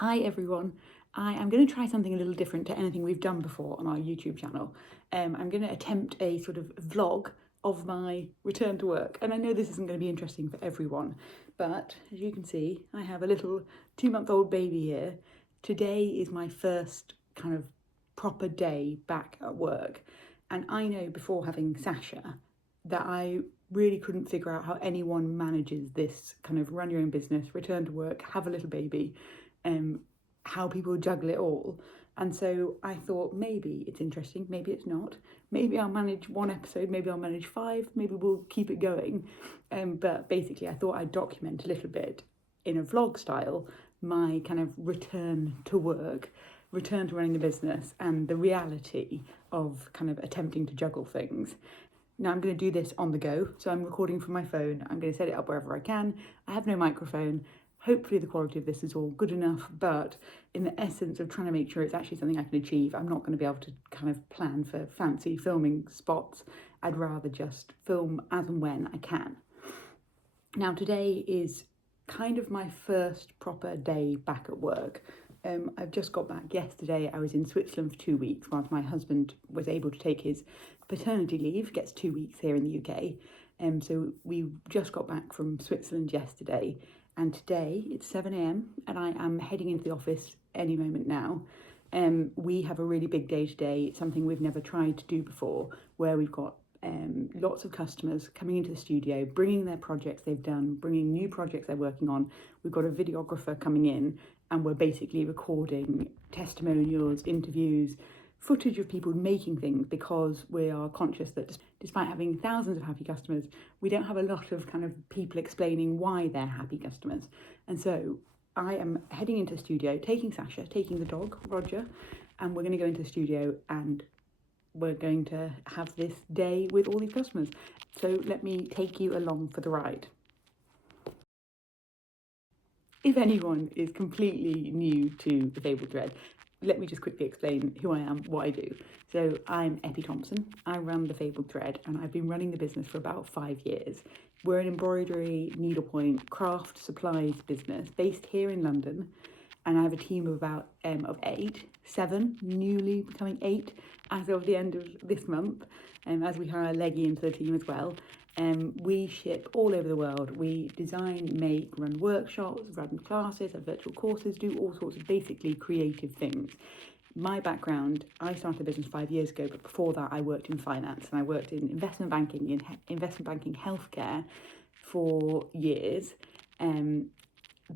Hi everyone, I am going to try something a little different to anything we've done before on our YouTube channel. I'm going to attempt a sort of vlog of my return to work, and I know this isn't going to be interesting for everyone, but as you can see I have a little 2-month-old baby here. Today is my first kind of proper day back at work, and I know before having Sasha that I really couldn't figure out how anyone manages this kind of run your own business, return to work, have a little baby, how people juggle it all. And so I thought maybe it's interesting, maybe it's not. Maybe I'll manage one episode, maybe I'll manage 5, maybe we'll keep it going. But basically I thought I'd document a little bit in a vlog style my kind of return to work, return to running the business, and the reality of kind of attempting to juggle things. Now I'm going to do this on the go, so I'm recording from my phone. I'm going to set it up wherever I can. I have no microphone. Hopefully the quality of this is all good enough, but in the essence of trying to make sure it's actually something I can achieve, I'm not going to be able to kind of plan for fancy filming spots. I'd rather just film as and when I can. Now today is kind of my first proper day back at work. I've just got back yesterday. I was in Switzerland for 2 weeks whilst my husband was able to take his paternity leave, gets 2 weeks here in the UK. So we just got back from Switzerland yesterday, and today it's 7 a.m. and I am heading into the office any moment now. We have a really big day today, something we've never tried to do before, where we've got lots of customers coming into the studio, bringing their projects they've done, bringing new projects they're working on. We've got a videographer coming in, and we're basically recording testimonials, interviews, footage of people making things, because we are conscious that despite having thousands of happy customers, we don't have a lot of kind of people explaining why they're happy customers. And so I am heading into the studio, taking Sasha, taking the dog, Roger, and we're going to go into the studio and we're going to have this day with all these customers. So let me take you along for the ride. If anyone is completely new to the Fabled Thread, let me just quickly explain who I am, what I do. So I'm Eppie Thompson, I run the Fabled Thread, and I've been running the business for about 5 years. We're an embroidery, needlepoint, craft supplies business based here in London, and I have a team of about 7, newly becoming 8 as of the end of this month, as we hire Leggy into the team as well. We ship all over the world. We design, make, run workshops, run classes, have virtual courses, do all sorts of basically creative things. My background, I started a business 5 years ago, but before that I worked in finance, and I worked in investment banking, healthcare for years.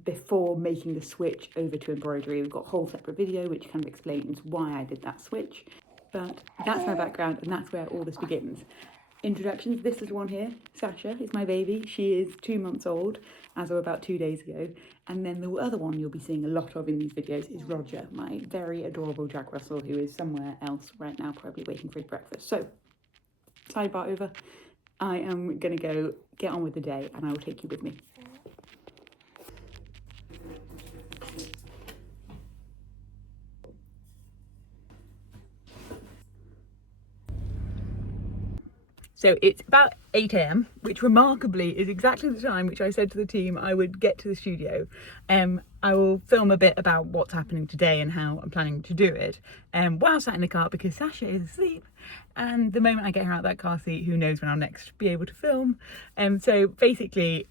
Before making the switch over to embroidery. We've got a whole separate video which kind of explains why I did that switch. But that's my background, and that's where all this begins. Introductions, this little one here, Sasha, is my baby. She is 2 months old, as of about 2 days ago. And then the other one you'll be seeing a lot of in these videos is Roger, my very adorable Jack Russell, who is somewhere else right now, probably waiting for his breakfast. So, sidebar over. I am going to go get on with the day, and I will take you with me. So it's about 8 a.m, which remarkably is exactly the time which I said to the team I would get to the studio. I will film a bit about what's happening today and how I'm planning to do it while sat in the car, because Sasha is asleep, and the moment I get her out of that car seat, who knows when I'll next be able to film. So basically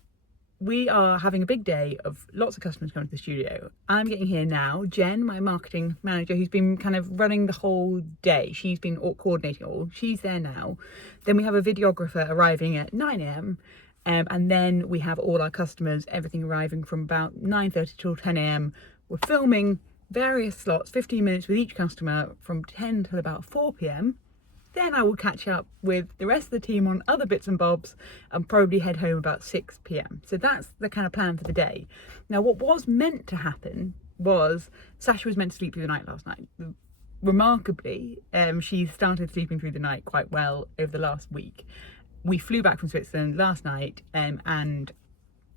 we are having a big day of lots of customers coming to the studio. I'm getting here now. Jen, my marketing manager, who's been kind of running the whole day, she's been coordinating all, she's there now. Then we have a videographer arriving at 9 a.m. And then we have all our customers, everything arriving from about 9:30 till 10 a.m. We're filming various slots, 15 minutes with each customer from 10 till about 4 p.m. Then I will catch up with the rest of the team on other bits and bobs and probably head home about 6 p.m. So that's the kind of plan for the day. Now, what was meant to happen was Sasha was meant to sleep through the night last night. Remarkably, she started sleeping through the night quite well over the last week. We flew back from Switzerland last night, and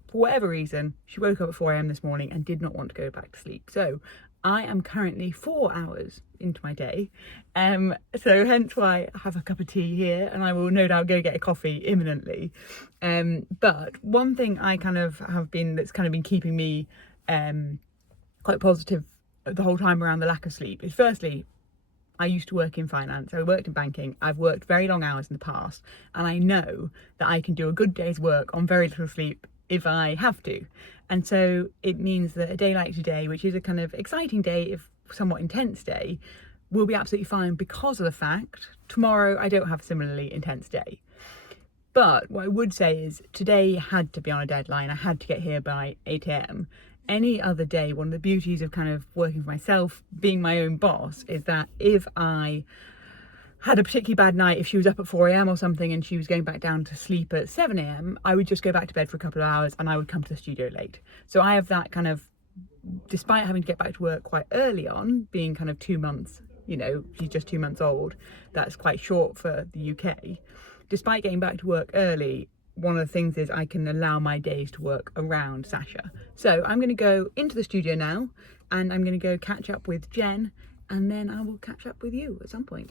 for whatever reason, she woke up at 4 a.m. this morning and did not want to go back to sleep. So I am currently 4 hours into my day, so hence why I have a cup of tea here, and I will no doubt go get a coffee imminently. But one thing I kind of have been, that's kind of been keeping me quite positive the whole time around the lack of sleep is, firstly, I used to work in finance. I worked in banking. I've worked very long hours in the past, and I know that I can do a good day's work on very little sleep if I have to. And so it means that a day like today, which is a kind of exciting day, if somewhat intense day, will be absolutely fine because of the fact tomorrow I don't have a similarly intense day. But what I would say is today had to be on a deadline. I had to get here by 8 a.m. Any other day, one of the beauties of kind of working for myself, being my own boss, is that if I had a particularly bad night, if she was up at 4 a.m. or something and she was going back down to sleep at 7 a.m, I would just go back to bed for a couple of hours and I would come to the studio late. So I have that kind of, despite having to get back to work quite early on, being kind of 2 months, you know, she's just 2 months old, that's quite short for the UK. Despite getting back to work early, one of the things is I can allow my days to work around Sasha. So I'm going to go into the studio now and I'm going to go catch up with Jen, and then I will catch up with you at some point.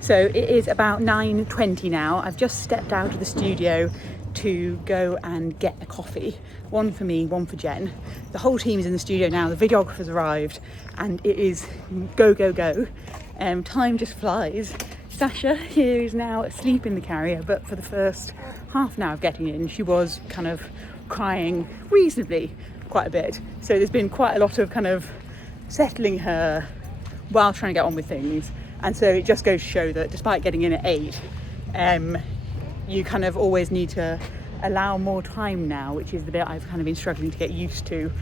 So it is about 9:20 now. I've just stepped out of the studio to go and get a coffee. One for me, one for Jen. The whole team is in the studio now. The videographer's arrived and it is go, go, go. Time just flies. Sasha here is now asleep in the carrier, but for the first half an hour of getting in, she was kind of crying reasonably quite a bit. So there's been quite a lot of kind of settling her while trying to get on with things. And so it just goes to show that despite getting in at 8, you kind of always need to allow more time now, which is the bit I've kind of been struggling to get used to,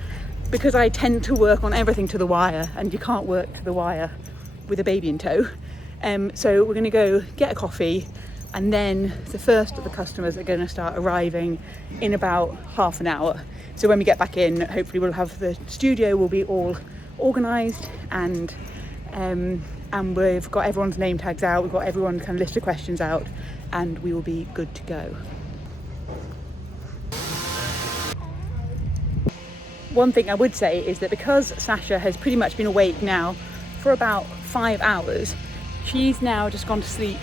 because I tend to work on everything to the wire, and you can't work to the wire with a baby in tow. So we're going to go get a coffee, and then the first of the customers are going to start arriving in about half an hour. So when we get back in, hopefully we'll have the studio will be all organised, and we've got everyone's name tags out, we've got everyone's kind of list of questions out, and we will be good to go. One thing I would say is that because Sasha has pretty much been awake now for about 5 hours, she's now just gone to sleep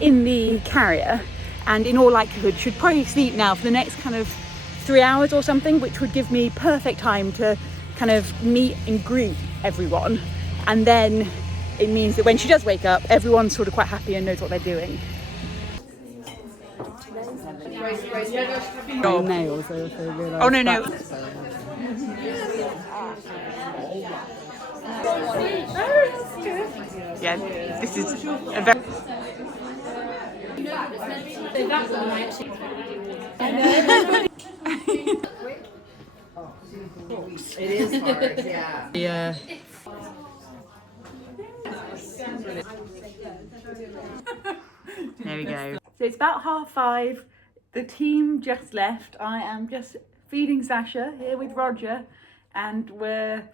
in the carrier, and in all likelihood should probably sleep now for the next kind of 3 hours or something, which would give me perfect time to kind of meet and greet everyone. And then it means that when she does wake up, everyone's sort of quite happy and knows what they're doing. Oh, oh no, no. Yeah, this is a very... It is hard, yeah. Yeah. There we go. So it's about 5:30. The team just left. I am just feeding Sasha here with Roger, and we're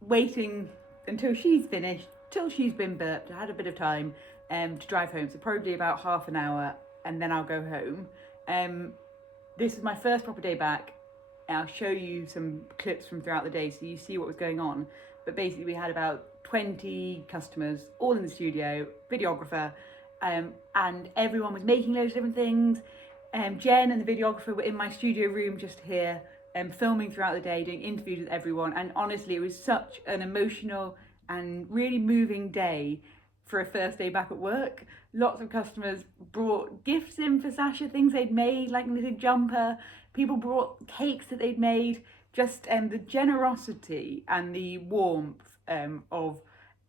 waiting until she's finished, till she's been burped. I had a bit of time to drive home, so probably about half an hour, and then I'll go home. This is my first proper day back. I'll show you some clips from throughout the day so you see what was going on. But basically we had about 20 customers all in the studio, videographer, and everyone was making loads of different things. Jen and the videographer were in my studio room just here, filming throughout the day, doing interviews with everyone. And honestly, it was such an emotional and really moving day for a first day back at work. Lots of customers brought gifts in for Sasha, things they'd made, like a little jumper. People brought cakes that they'd made. Just the generosity and the warmth of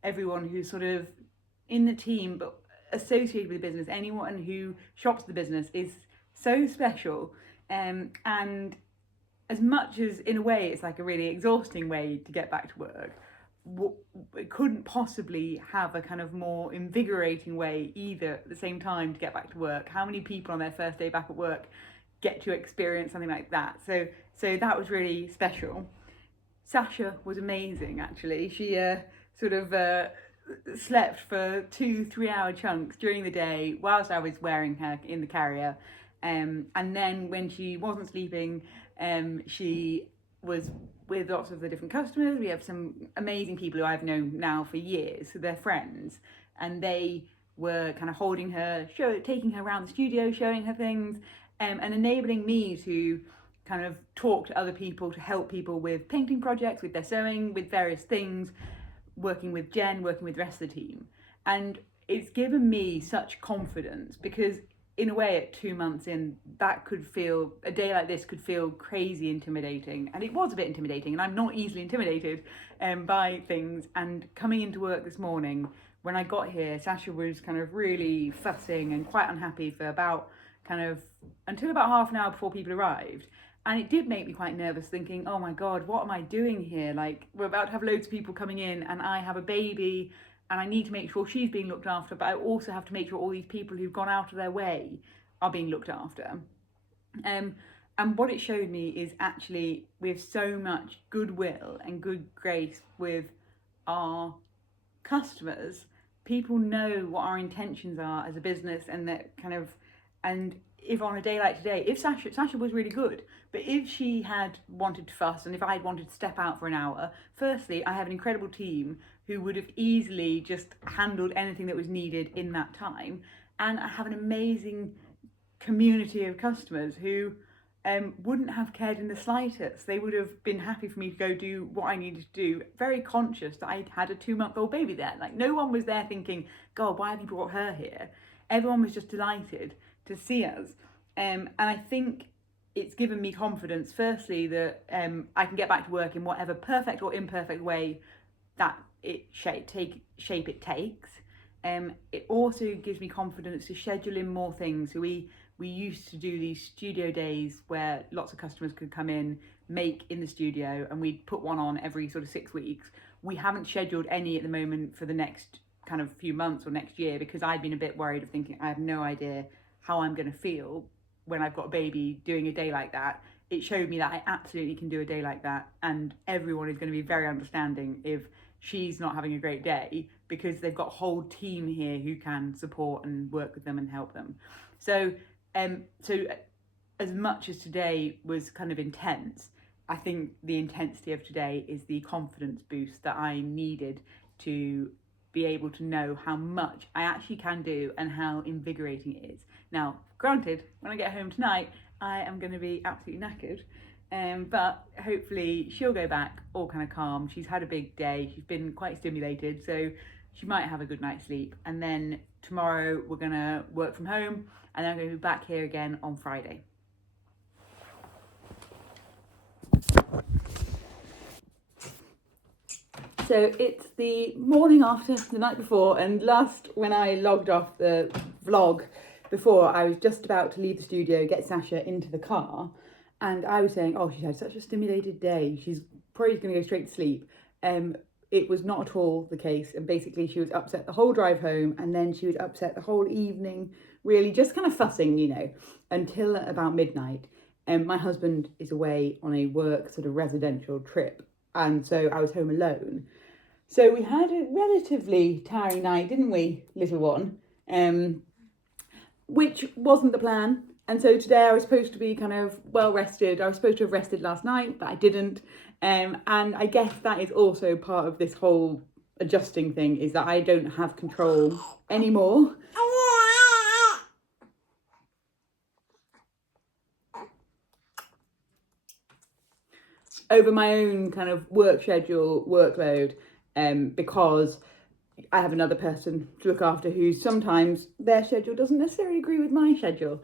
everyone who's sort of in the team but associated with the business, anyone who shops the business, is so special. And as much as in a way it's like a really exhausting way to get back to work, it couldn't possibly have a kind of more invigorating way either at the same time to get back to work. How many people on their first day back at work get to experience something like that? So that was really special. Sasha was amazing, actually. She sort of slept for 2-3 hour chunks during the day whilst I was wearing her in the carrier. And then when she wasn't sleeping, she was with lots of the different customers. We have some amazing people who I've known now for years, so they're friends, and they were kind of holding her, taking her around the studio, showing her things, and enabling me to kind of talk to other people, to help people with painting projects, with their sewing, with various things, working with Jen, working with the rest of the team. And it's given me such confidence, because in a way at 2 months in, a day like this could feel crazy intimidating, and it was a bit intimidating, and I'm not easily intimidated by things. And coming into work this morning, when I got here, Sasha was kind of really fussing and quite unhappy for until about half an hour before people arrived. And it did make me quite nervous, thinking, oh my God, what am I doing here? Like, we're about to have loads of people coming in, and I have a baby, and I need to make sure she's being looked after, but I also have to make sure all these people who've gone out of their way are being looked after. And what it showed me is actually we have so much goodwill and good grace with our customers. People know what our intentions are as a business, and that and if on a day like today, if Sasha was really good, but if she had wanted to fuss, and if I had wanted to step out for an hour, firstly, I have an incredible team who would have easily just handled anything that was needed in that time. And I have an amazing community of customers who wouldn't have cared in the slightest. They would have been happy for me to go do what I needed to do, very conscious that I had a 2-month-old baby there. Like, no one was there thinking, God, why have you brought her here? Everyone was just delighted to see us. And I think it's given me confidence, firstly, that I can get back to work in whatever perfect or imperfect way that shape it takes. It also gives me confidence to schedule in more things. So we used to do these studio days where lots of customers could come in, make in the studio, and we'd put one on every sort of 6 weeks. We haven't scheduled any at the moment for the next kind of few months or next year, because I'd been a bit worried of thinking, I have no idea how I'm going to feel when I've got a baby doing a day like that. It showed me that I absolutely can do a day like that, and everyone is going to be very understanding if she's not having a great day, because they've got a whole team here who can support and work with them and help them. So as much as today was kind of intense, I think the intensity of today is the confidence boost that I needed to be able to know how much I actually can do and how invigorating it is. Now, granted, when I get home tonight, I am going to be absolutely knackered, but hopefully she'll go back all kind of calm. She's had a big day, she's been quite stimulated, so she might have a good night's sleep. And then tomorrow we're going to work from home, and then I'm going to be back here again on Friday. So it's the morning after the night before, and when I logged off the vlog before, I was just about to leave the studio, get Sasha into the car, and I was saying, oh, she's had such a stimulated day, she's probably going to go straight to sleep. It was not at all the case, and basically she was upset the whole drive home, and then she was upset the whole evening, really just kind of fussing, until about midnight. My husband is away on a work sort of residential trip, and so I was home alone. So we had a relatively tiring night, didn't we, little one? Which wasn't the plan. And so today I was supposed to be kind of well rested. I was supposed to have rested last night, but I didn't. And I guess that is also part of this whole adjusting thing, is that I don't have control anymore. Over my own kind of work schedule, workload, because I have another person to look after who sometimes their schedule doesn't necessarily agree with my schedule.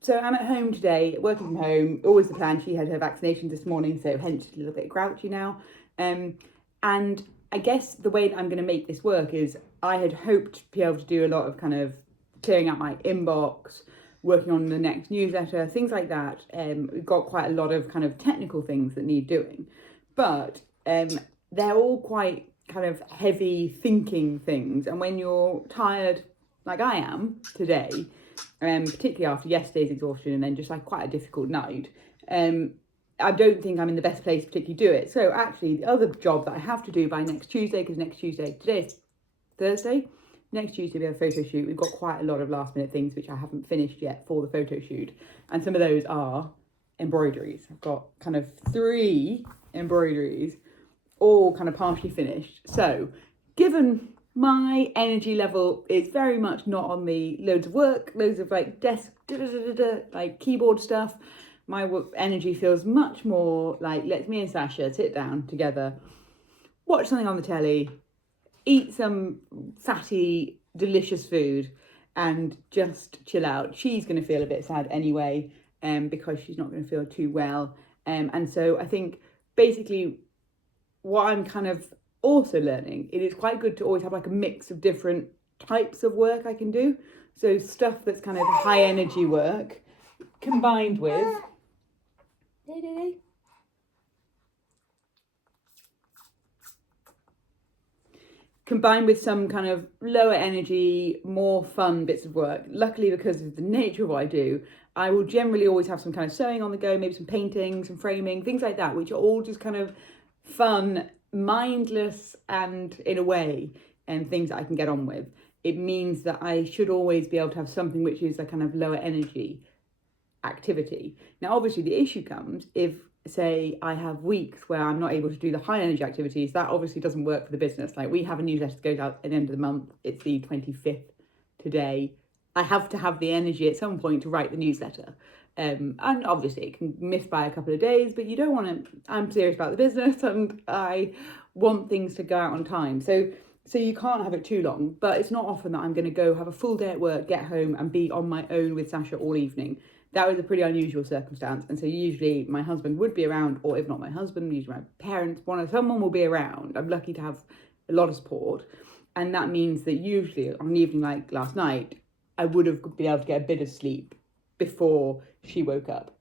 So I'm at home today, working from home, always the plan. She had her vaccinations this morning, so hence she's a little bit grouchy now. And I guess the way that I'm going to make this work is I had hoped to be able to do a lot of kind of clearing out my inbox, working on the next newsletter, things like that. We've got quite a lot of kind of technical things that need doing, but they're all quite kind of heavy thinking things. And when you're tired, like I am today, particularly after yesterday's exhaustion and then just like quite a difficult night, I don't think I'm in the best place to particularly do it. So actually the other job that I have to do by next Tuesday, because next Tuesday, today is Thursday, next Tuesday we have a photo shoot. We've got quite a lot of last minute things which I haven't finished yet for the photo shoot, and some of those are embroideries. I've got kind of 3 embroideries, all kind of partially finished. So given my energy level is very much not on the loads of work, loads of like desk, like keyboard stuff, my energy feels much more like, let's me and Sasha sit down together, watch something on the telly, eat some fatty, delicious food, and just chill out. She's going to feel a bit sad anyway, because she's not going to feel too well. And so I think basically what I'm kind of also learning, it is quite good to always have like a mix of different types of work I can do. So stuff that's kind of high energy work combined with some kind of lower energy, more fun bits of work. Luckily, because of the nature of what I do, I will generally always have some kind of sewing on the go, maybe some painting, some framing, things like that, which are all just kind of fun, mindless, and in a way, and things that I can get on with. It means that I should always be able to have something which is a kind of lower energy activity. Now, obviously, the issue comes if, say, I have weeks where I'm not able to do the high energy activities. That obviously doesn't work for the business. Like, we have a newsletter that goes out at the end of the month. It's the 25th today. I have to have the energy at some point to write the newsletter. And obviously it can miss by a couple of days, but you don't want to, I'm serious about the business and I want things to go out on time. So you can't have it too long, but it's not often that I'm going to go have a full day at work, get home and be on my own with Sasha all evening. That was a pretty unusual circumstance. And so usually my husband would be around, or if not my husband, usually my parents, someone will be around. I'm lucky to have a lot of support. And that means that usually on an evening like last night, I would have been able to get a bit of sleep before she woke up.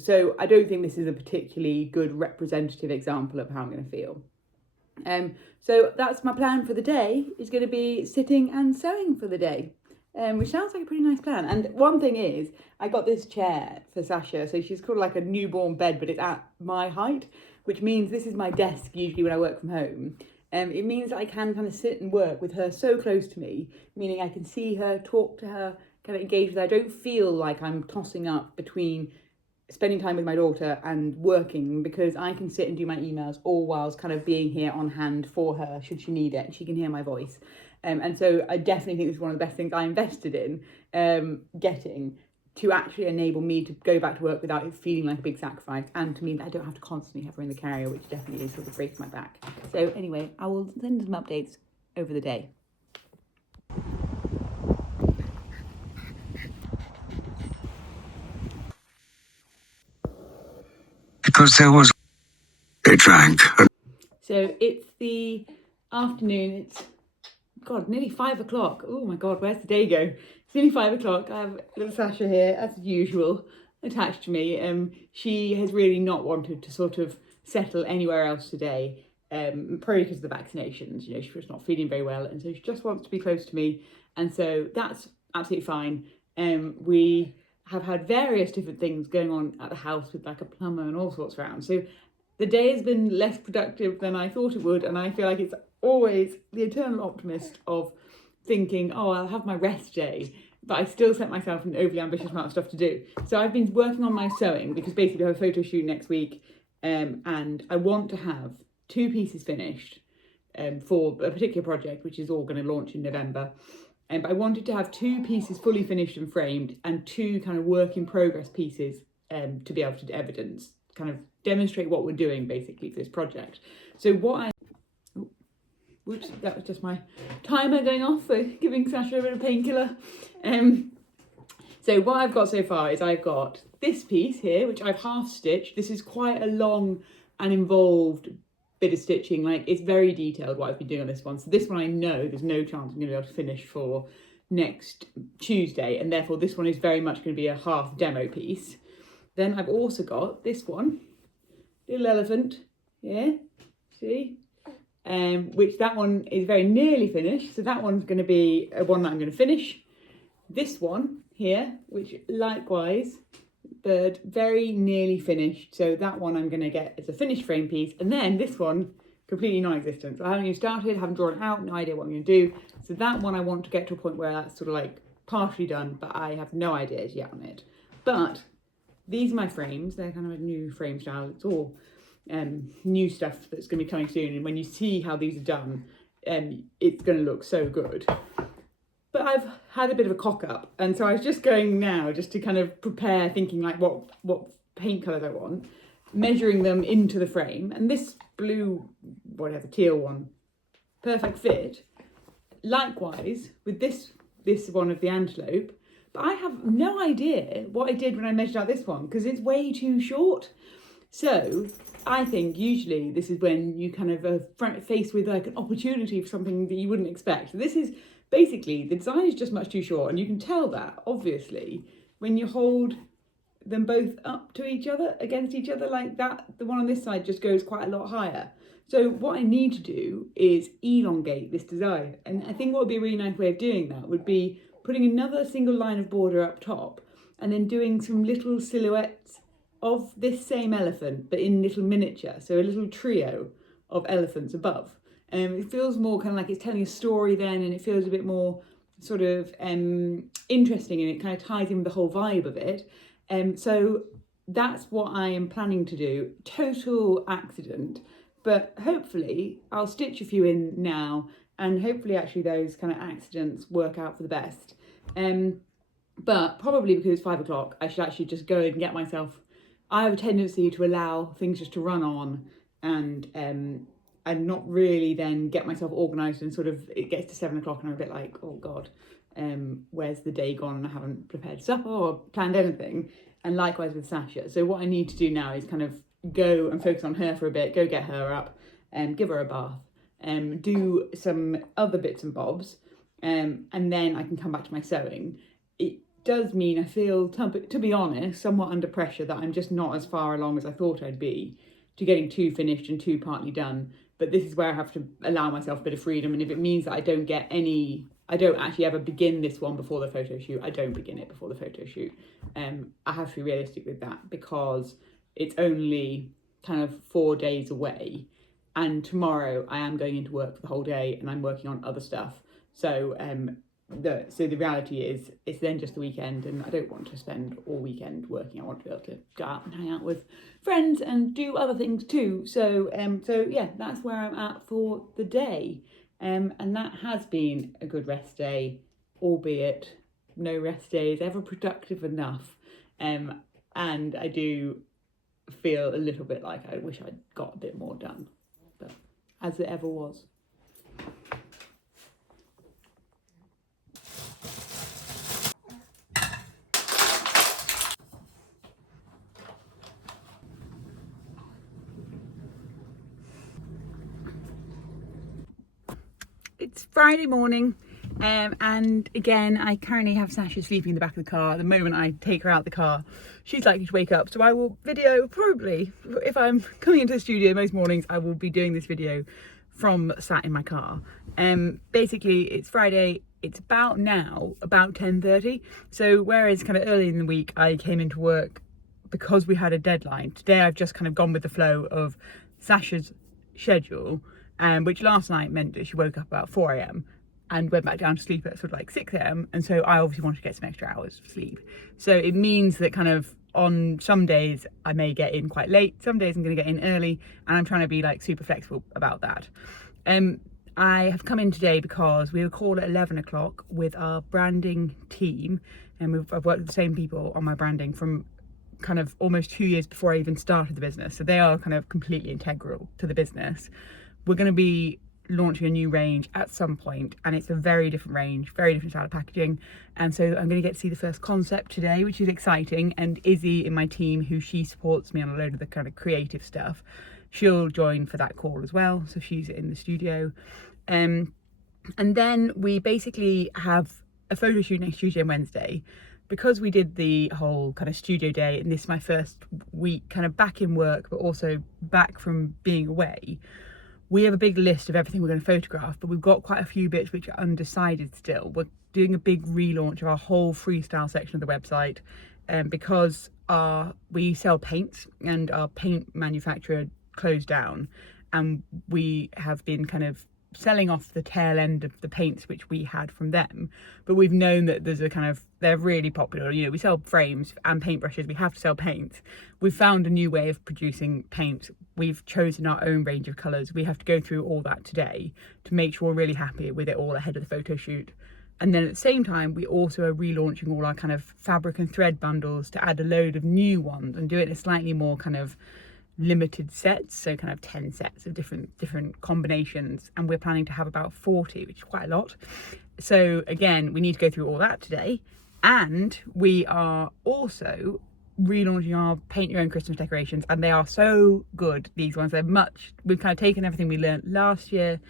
So I don't think this is a particularly good representative example of how I'm going to feel. So that's my plan for the day, is going to be sitting and sewing for the day, which sounds like a pretty nice plan. And one thing is, I got this chair for Sasha, so she's called like a newborn bed, but it's at my height, which means this is my desk usually when I work from home. It means that I can kind of sit and work with her so close to me, meaning I can see her, talk to her, kind of engage with her. I don't feel like I'm tossing up between spending time with my daughter and working, because I can sit and do my emails all whilst kind of being here on hand for her should she need it, and she can hear my voice. And so I definitely think this is one of the best things I invested in, getting to actually enable me to go back to work without it feeling like a big sacrifice, and to mean that I don't have to constantly have her in the carrier, which definitely is sort of breaks my back. So anyway, I will send some updates over the day. Because they drank. So it's the afternoon, it's nearly 5 o'clock. Oh my God, where's the day go? It's nearly 5 o'clock. I have little Sasha here, as usual, attached to me. She has really not wanted to sort of settle anywhere else today, probably because of the vaccinations. You know, she's not feeling very well, and so she just wants to be close to me, and so that's absolutely fine. We have had various different things going on at the house with like a plumber and all sorts around. So the day has been less productive than I thought it would, and I feel like it's always the eternal optimist of thinking, oh, I'll have my rest day, but I still set myself an overly ambitious amount of stuff to do. So I've been working on my sewing, because basically I have a photo shoot next week, and I want to have 2 pieces finished for a particular project, which is all going to launch in November. But I wanted to have 2 pieces fully finished and framed, and 2 kind of work in progress pieces to be able to evidence, kind of demonstrate what we're doing basically for this project. So whoops, that was just my timer going off for giving Sasha a bit of painkiller. So what I've got so far is I've got this piece here, which I've half stitched. This is quite a long and involved bit of stitching, like it's very detailed what I've been doing on this one. So this one I know there's no chance I'm going to be able to finish for next Tuesday, and therefore this one is very much going to be a half demo piece. Then I've also got this one, little elephant here, see? Which that one is very nearly finished, so that one's going to be one that I'm going to finish. This one here, which likewise, bird, very nearly finished, so that one I'm going to get as a finished frame piece. And then this one, completely non-existent. So I haven't even started, haven't drawn it out, no idea what I'm going to do. So that one I want to get to a point where that's sort of like partially done, but I have no ideas yet on it. But these are my frames, they're kind of a new frame style. It's all new stuff that's going to be coming soon. And when you see how these are done, it's going to look so good. But I've had a bit of a cock up, and so I was just going now just to kind of prepare, thinking like what paint colours I want, measuring them into the frame. And this blue, whatever, teal one, perfect fit. Likewise with this one of the antelope, but I have no idea what I did when I measured out this one because it's way too short. So I think usually this is when you kind of are faced with like an opportunity for something that you wouldn't expect. This is basically, the design is just much too short, and you can tell that obviously when you hold them both up to each other, against each other like that. The one on this side just goes quite a lot higher. So what I need to do is elongate this design, and I think what would be a really nice way of doing that would be putting another single line of border up top and then doing some little silhouettes of this same elephant but in little miniature, so a little trio of elephants above. It feels more kind of like it's telling a story then, and it feels a bit more sort of interesting, and it kind of ties in with the whole vibe of it. So that's what I am planning to do. Total accident, but hopefully I'll stitch a few in now, and hopefully actually those kind of accidents work out for the best. But probably because it's 5 o'clock, I should actually just go and get myself. I have a tendency to allow things just to run on, and not really then get myself organised, and sort of it gets to 7 o'clock and I'm a bit like, oh God, where's the day gone, and I haven't prepared supper or planned anything. And likewise with Sasha. So what I need to do now is kind of go and focus on her for a bit, go get her up, and give her a bath, do some other bits and bobs, and then I can come back to my sewing. It does mean I feel, to be honest, somewhat under pressure that I'm just not as far along as I thought I'd be to getting 2 finished and 2 partly done. But this is where I have to allow myself a bit of freedom, and if it means that I don't actually ever begin this one before the photo shoot, I don't begin it before the photo shoot. I have to be realistic with that because it's only kind of 4 days away, and tomorrow I am going into work for the whole day and I'm working on other stuff. So the reality is it's then just the weekend, and I don't want to spend all weekend working. I want to be able to go out and hang out with friends and do other things too. So yeah, that's where I'm at for the day. And that has been a good rest day, albeit no rest day is ever productive enough. And I do feel a little bit like I wish I'd got a bit more done, but as it ever was. It's Friday morning, and again I currently have Sasha sleeping in the back of the car. The moment I take her out the car, she's likely to wake up, so I will video, probably if I'm coming into the studio most mornings, I will be doing this video from sat in my car. Basically it's Friday, it's about 10:30, so whereas kind of early in the week I came into work because we had a deadline, today I've just kind of gone with the flow of Sasha's schedule, which last night meant that she woke up about 4 a.m. and went back down to sleep at sort of like 6 a.m. And so I obviously wanted to get some extra hours of sleep. So it means that kind of on some days I may get in quite late, some days I'm going to get in early, and I'm trying to be like super flexible about that. I have come in today because we have a call at 11 o'clock with our branding team, and I've worked with the same people on my branding from kind of almost 2 years before I even started the business. So they are kind of completely integral to the business. We're going to be launching a new range at some point, and it's a very different range, very different style of packaging, and so I'm going to get to see the first concept today, which is exciting. And Izzy in my team, who she supports me on a load of the kind of creative stuff, she'll join for that call as well, so she's in the studio. And then we basically have a photo shoot next Tuesday and Wednesday. Because we did the whole kind of studio day, and this is my first week kind of back in work but also back from being away, we have a big list of everything we're going to photograph, but we've got quite a few bits which are undecided still. We're doing a big relaunch of our whole freestyle section of the website, because we sell paints and our paint manufacturer closed down, and we have been kind of selling off the tail end of the paints which we had from them, but we've known that there's a kind of, they're really popular, you know, we sell frames and paintbrushes, we have to sell paints. We've found a new way of producing paints, we've chosen our own range of colours. We have to go through all that today to make sure we're really happy with it all ahead of the photo shoot. And then at the same time, we also are relaunching all our kind of fabric and thread bundles to add a load of new ones and do it in a slightly more kind of limited sets, so kind of 10 sets of different combinations, and we're planning to have about 40, which is quite a lot. So again, we need to go through all that today, and we are also relaunching our paint your own Christmas decorations, and they are so good, these ones. We've kind of taken everything we learned last year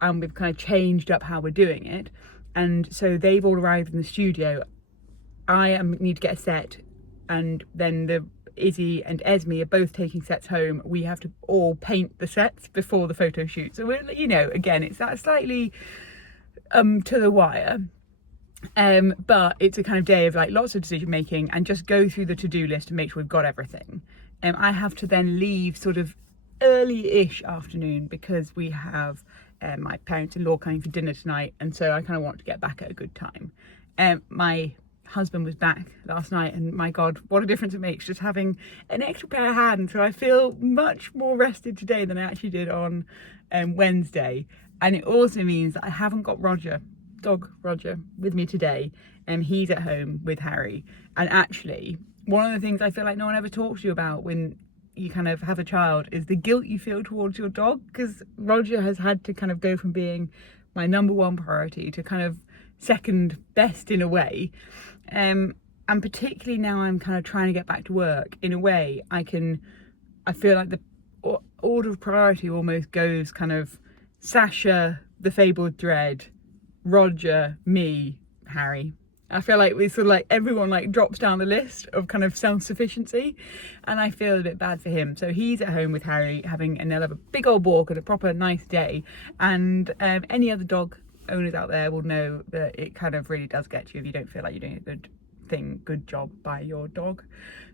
and we've kind of changed up how we're doing it, and so they've all arrived in the studio. Need to get a set, and then Izzy and Esme are both taking sets home. We have to all paint the sets before the photo shoot. So we're, you know, again, it's that slightly to the wire. But it's a kind of day of like lots of decision making and just go through the to-do list and make sure we've got everything. I have to then leave sort of early-ish afternoon because we have my parents-in-law coming for dinner tonight, and so I kind of want to get back at a good time. My husband was back last night, and my god, what a difference it makes just having an extra pair of hands. So I feel much more rested today than I actually did on Wednesday, and it also means that I haven't got dog Roger with me today, and he's at home with Harry. And actually, one of the things I feel like no one ever talks to you about when you kind of have a child is the guilt you feel towards your dog, because Roger has had to kind of go from being my number one priority to kind of second best in a way. And particularly now I'm kind of trying to get back to work, in a way I feel like the order of priority almost goes kind of Sasha, the fabled thread, Roger, me, Harry. I feel like we sort of like everyone like drops down the list of kind of self-sufficiency, and I feel a bit bad for him. So he's at home with Harry having a big old walk and a proper nice day. And any other dog owners out there will know that it kind of really does get you if you don't feel like you're doing a good job by your dog.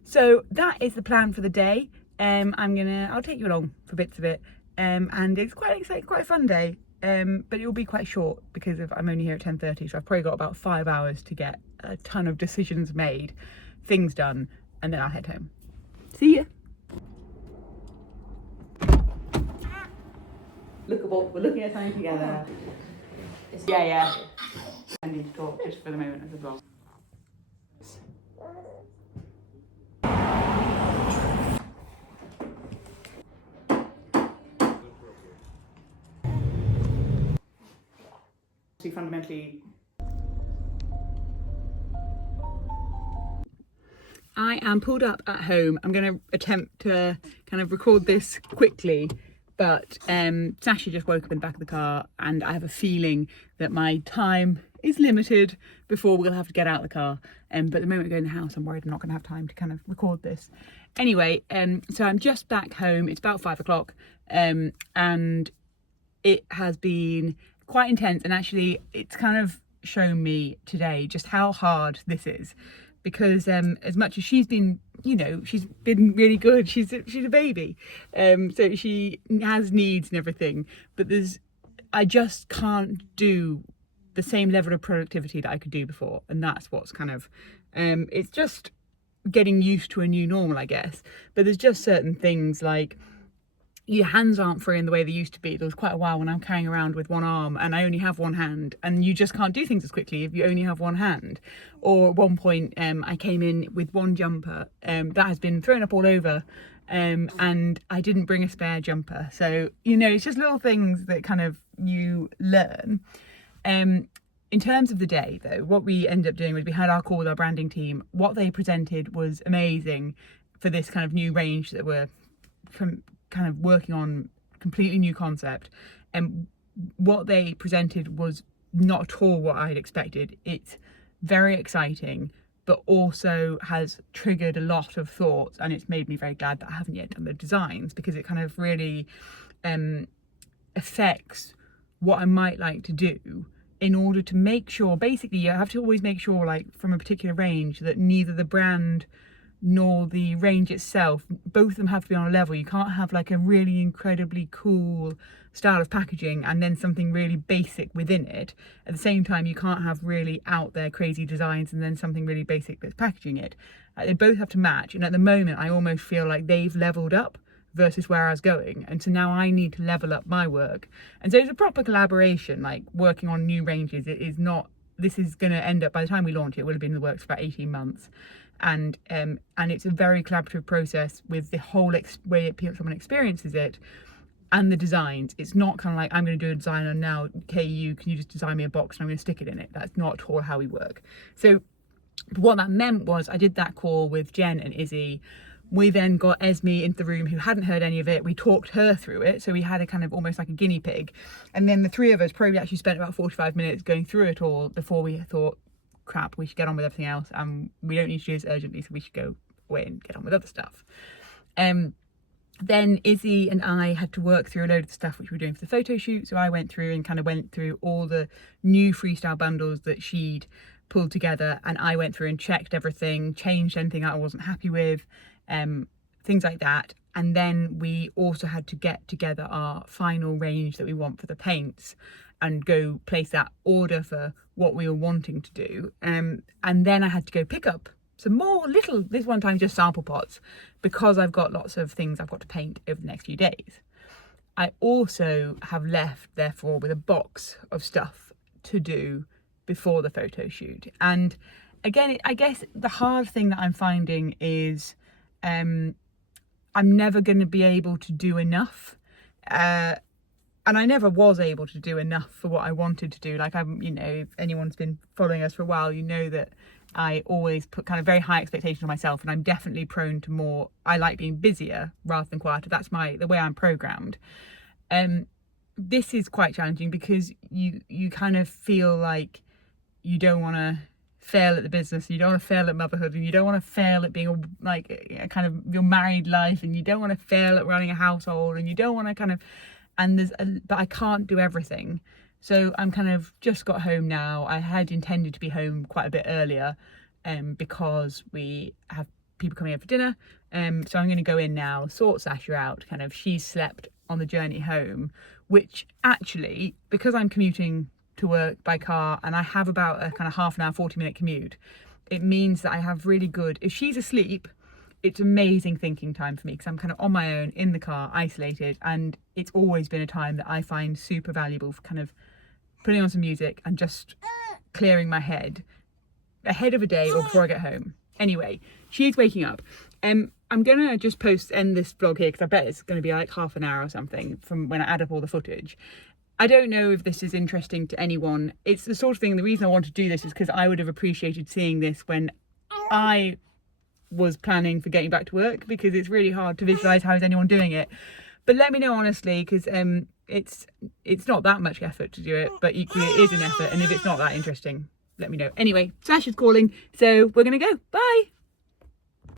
So that is the plan for the day. I'll take you along for bits of it, and it's quite exciting, quite a fun day, but it will be quite short because I'm only here at 10:30, so I've probably got about 5 hours to get a ton of decisions made, things done, and then I'll head home. See ya. Lookable, we're looking at something together. Yeah. I need to talk just for the moment as a vlog. Fundamentally, I am pulled up at home. I'm going to attempt to kind of record this quickly, but Sasha just woke up in the back of the car, and I have a feeling that my time is limited before we'll have to get out of the car. But the moment we go in the house, I'm worried I'm not going to have time to kind of record this. Anyway, so I'm just back home. It's about 5 o'clock, and it has been quite intense, and actually it's kind of shown me today just how hard this is, because as much as she's been, you know, she's been really good, she's a baby, so she has needs and everything, but I just can't do the same level of productivity that I could do before, and that's what's kind of it's just getting used to a new normal, I guess. But there's just certain things like your hands aren't free in the way they used to be. There was quite a while when I'm carrying around with one arm and I only have one hand, and you just can't do things as quickly if you only have one hand. Or at one point I came in with one jumper that has been thrown up all over, and I didn't bring a spare jumper. So, you know, it's just little things that kind of you learn. In terms of the day though, what we ended up doing was we had our call with our branding team. What they presented was amazing for this kind of new range that we're kind of working on, completely new concept. And what they presented was not at all what I had expected. It's very exciting, but also has triggered a lot of thoughts, and it's made me very glad that I haven't yet done the designs, because it kind of really affects what I might like to do, in order to make sure, basically you have to always make sure, like from a particular range, that neither the brand nor the range itself. Both of them have to be on a level. You can't have like a really incredibly cool style of packaging and then something really basic within it. At the same time, you can't have really out there crazy designs and then something really basic that's packaging it. They both have to match, and at the moment I almost feel like they've leveled up versus where I was going, and so now I need to level up my work. And so it's a proper collaboration, like working on new ranges. It is not, this is going to end up, by the time we launch it, will have been in the works for about 18 months, and it's a very collaborative process with the whole way someone experiences it and the designs. It's not kind of like, I'm going to do a design and now, can you just design me a box and I'm going to stick it in it. That's not at all how we work. So what that meant was I did that call with Jen and Izzy. We then got Esme into the room, who hadn't heard any of it. We talked her through it, so we had a kind of almost like a guinea pig, and then the three of us probably actually spent about 45 minutes going through it all before we thought, crap, we should get on with everything else, and we don't need to do this urgently, so we should go away and get on with other stuff. Then Izzy and I had to work through a load of the stuff which we were doing for the photo shoot, so I went through all the new freestyle bundles that she'd pulled together, and I went through and checked everything, changed anything I wasn't happy with, things like that. And then we also had to get together our final range that we want for the paints and go place that order for what we were wanting to do. And then I had to go pick up some more this one time just sample pots, because I've got lots of things I've got to paint over the next few days. I also have left, therefore, with a box of stuff to do before the photo shoot. And again, I guess the hard thing that I'm finding is I'm never going to be able to do enough, and I never was able to do enough for what I wanted to do. Like, if anyone's been following us for a while, you know that I always put kind of very high expectations on myself, and I'm definitely prone to more, I like being busier rather than quieter. That's the way I'm programmed. This is quite challenging because you kind of feel like you don't want to fail at the business, you don't want to fail at motherhood, and you don't want to fail at being a kind of your married life, and you don't want to fail at running a household, and you don't want to kind of, but I can't do everything. So I'm kind of just got home now. I had intended to be home quite a bit earlier, because we have people coming in for dinner. So I'm going to go in now, sort Sasha out, kind of, she's slept on the journey home, which actually, because I'm commuting to work by car and I have about a kind of half an hour, 40-minute commute, it means that I have really good, if she's asleep, it's amazing thinking time for me, because I'm kind of on my own in the car, isolated, and it's always been a time that I find super valuable for kind of putting on some music and just clearing my head ahead of a day or before I get home. Anyway, she's waking up. I'm gonna just end this vlog here, because I bet it's gonna be like half an hour or something from when I add up all the footage. I don't know if this is interesting to anyone. It's the sort of thing, the reason I want to do this is because I would have appreciated seeing this when I was planning for getting back to work, because it's really hard to visualize how is anyone doing it. But let me know honestly, because it's not that much effort to do it, but equally it is an effort, and if it's not that interesting, let me know. Anyway, Sasha's calling, so we're gonna go. Bye.